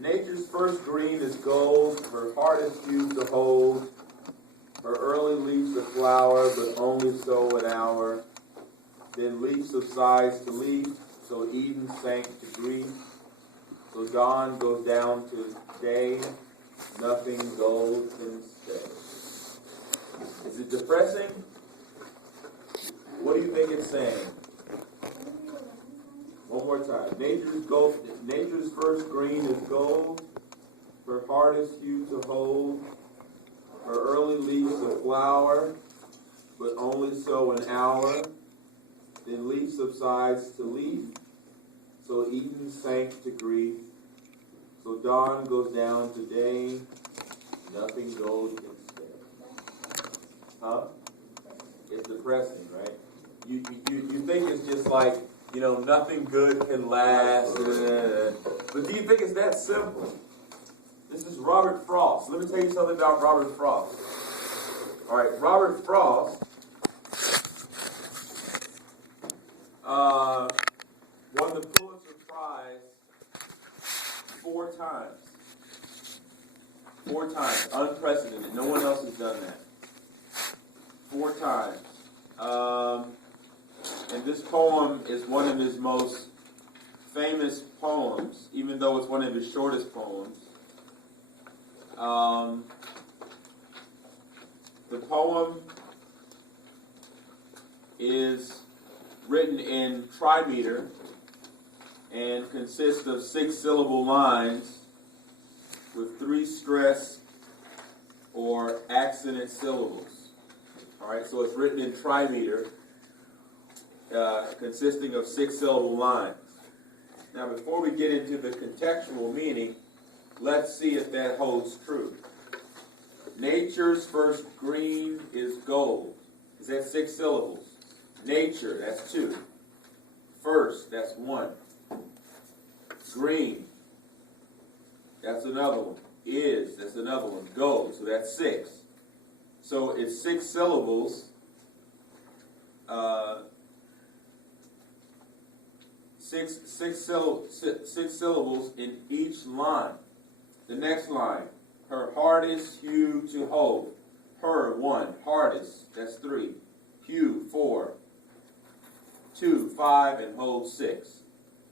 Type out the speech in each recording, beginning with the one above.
Nature's first green is gold, her heart is hue to hold, her early leaves a flower, but only so an hour. Then leaf subsides to leaf, so Eden sank to grief. So dawn goes down to day, nothing gold can stay. Is it depressing? What do you think it's saying? One more time. Nature's first green is gold, her heart is hue to hold, her early leaves a flower, but only so an hour. Then leaf subsides to leaf, so Eden sank to grief. So dawn goes down to day, nothing gold can stay. Huh? It's depressing, right? You think it's just like, nothing good can last. But do you think it's that simple? This is Robert Frost. Let me tell you something about Robert Frost. All right, Robert Frost won the Pulitzer Prize 4 times. 4 times. Unprecedented. No one else has done that. 4 times. And this poem is one of his most famous poems, even though it's one of his shortest poems. The poem is written in trimeter and consists of 6-syllable lines with 3 stressed or accented syllables. All right, so it's written in trimeter, consisting of 6-syllable lines. Now, before we get into the contextual meaning, let's see if that holds true. Nature's first green is gold. Is that 6 syllables? Nature, that's 2. First, that's 1. Green, that's another one. Is, that's another one. Gold, so that's 6. So it's 6 syllables. 6 syllables in each line. The next line, her hardest hue to hold. Her, 1. Hardest, that's 3. Hue, 4. 2, 5, and hold 6.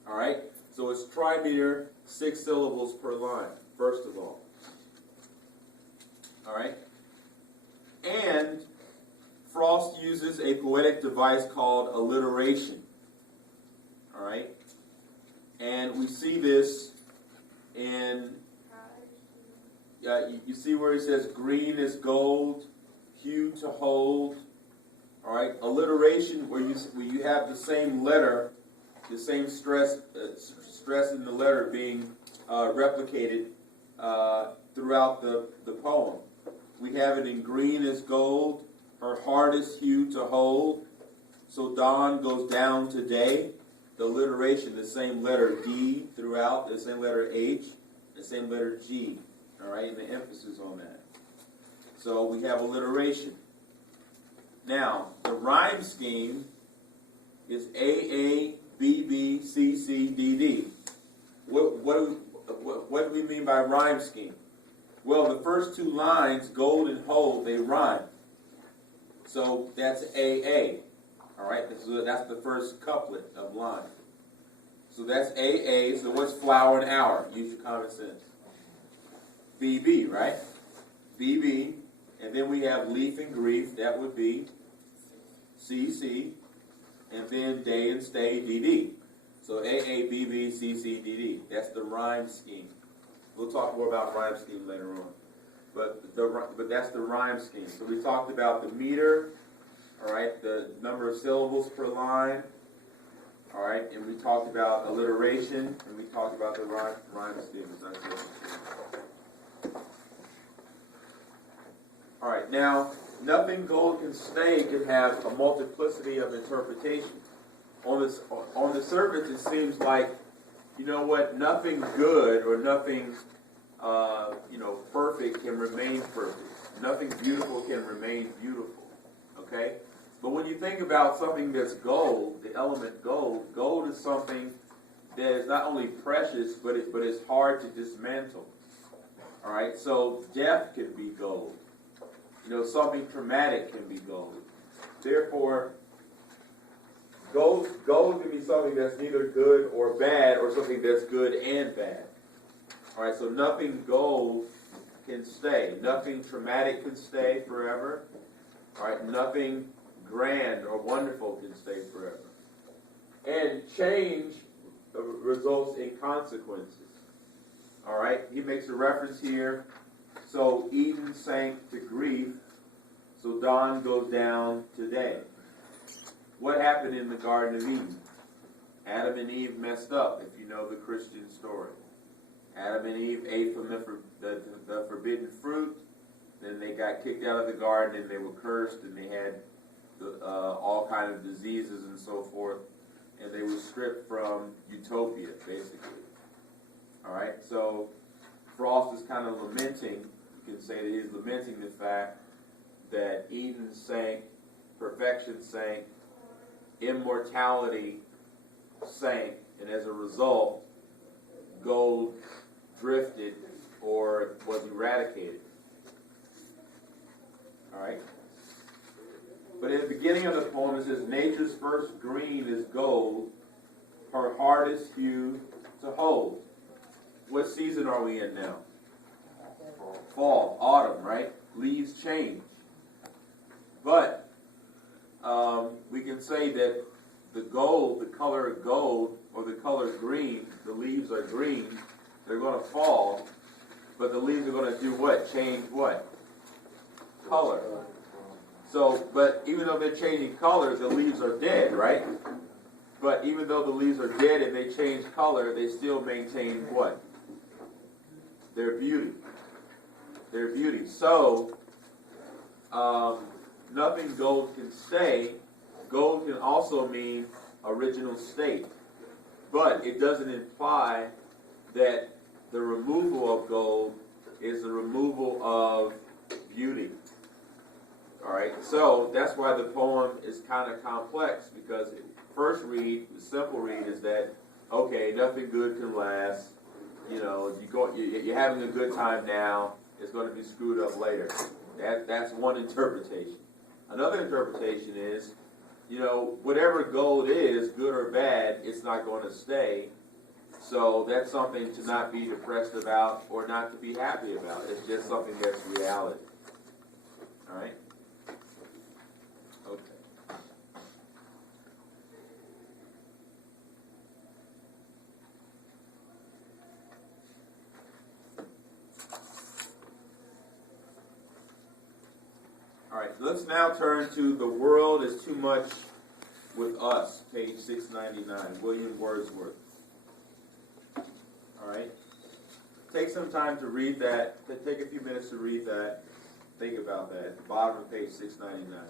All right? So it's trimeter, 6 syllables per line, first of all. All right? And Frost uses a poetic device called alliteration. All right? And we see this in, you see where it says green is gold, hue to hold. All right? Alliteration, where you have the same letter, the same stress in the letter being replicated throughout the poem. We have it in green is gold, her hardest hue to hold. So dawn goes down to day. The alliteration, the same letter D throughout, the same letter H, the same letter G. All right, and the emphasis on that. So we have alliteration. Now, the rhyme scheme is AA, BB, CC, DD. What do we mean by rhyme scheme? Well, the first 2 lines, gold and hold, they rhyme. So that's AA. All right, so that's the first couplet of line. So that's AA. So what's flower and hour? Use your common sense. BB, right? BB. And then we have leaf and grief. That would be CC. And then day and stay, DD. So AA, BB, CC, DD. That's the rhyme scheme. We'll talk more about rhyme scheme later on. But that's the rhyme scheme. So we talked about the meter, all right, the number of syllables per line, all right, and we talked about alliteration, and we talked about the rhyme scheme, as I said. All right, now, nothing gold can stay can have a multiplicity of interpretation. On the surface, it seems like, nothing good or nothing, perfect can remain perfect. Nothing beautiful can remain beautiful. Okay? But when you think about something that's gold, the element gold, gold is something that is not only precious, but it's hard to dismantle. All right, so death can be gold. Something traumatic can be gold. Therefore, gold can be something that's neither good or bad, or something that's good and bad. All right, so nothing gold can stay. Nothing traumatic can stay forever. All right, nothing grand or wonderful can stay forever. And change results in consequences. All right, he makes a reference here. So Eden sank to grief, so dawn goes down to day. What happened in the Garden of Eden? Adam and Eve messed up, if you know the Christian story. Adam and Eve ate from the forbidden fruit, then they got kicked out of the garden, and they were cursed, and they had all kind of diseases and so forth, and they were stripped from utopia, basically. All right, so Frost is kind of lamenting, you can say that he's lamenting the fact that Eden sank, perfection sank, immortality sank, and as a result, gold drifted or was eradicated. All right? But in the beginning of the poem, it says, nature's first green is gold, her hardest hue to hold. What season are we in now? Fall, autumn, right? Leaves change. But we can say that the gold, the color of gold, or the color green, the leaves are green, they're going to fall, but the leaves are going to do what? Change what? Color. So, but even though they're changing color, the leaves are dead, right? But even though the leaves are dead and they change color, they still maintain what? Their beauty. Their beauty. So, nothing gold can stay. Gold can also mean original state. But it doesn't imply that the removal of gold is the removal of beauty. All right, so that's why the poem is kind of complex, because first read, the simple read is that, okay, nothing good can last. You're having a good time now. It's going to be screwed up later. That's one interpretation. Another interpretation is, whatever gold is, good or bad, it's not going to stay. So that's something to not be depressed about or not to be happy about. It's just something that's reality. All right? Okay. All right, let's now turn to The World is Too Much with Us, page 699, William Wordsworth. All right? Take some time to read that. Take a few minutes to read that. Think about that. At the bottom of page 699.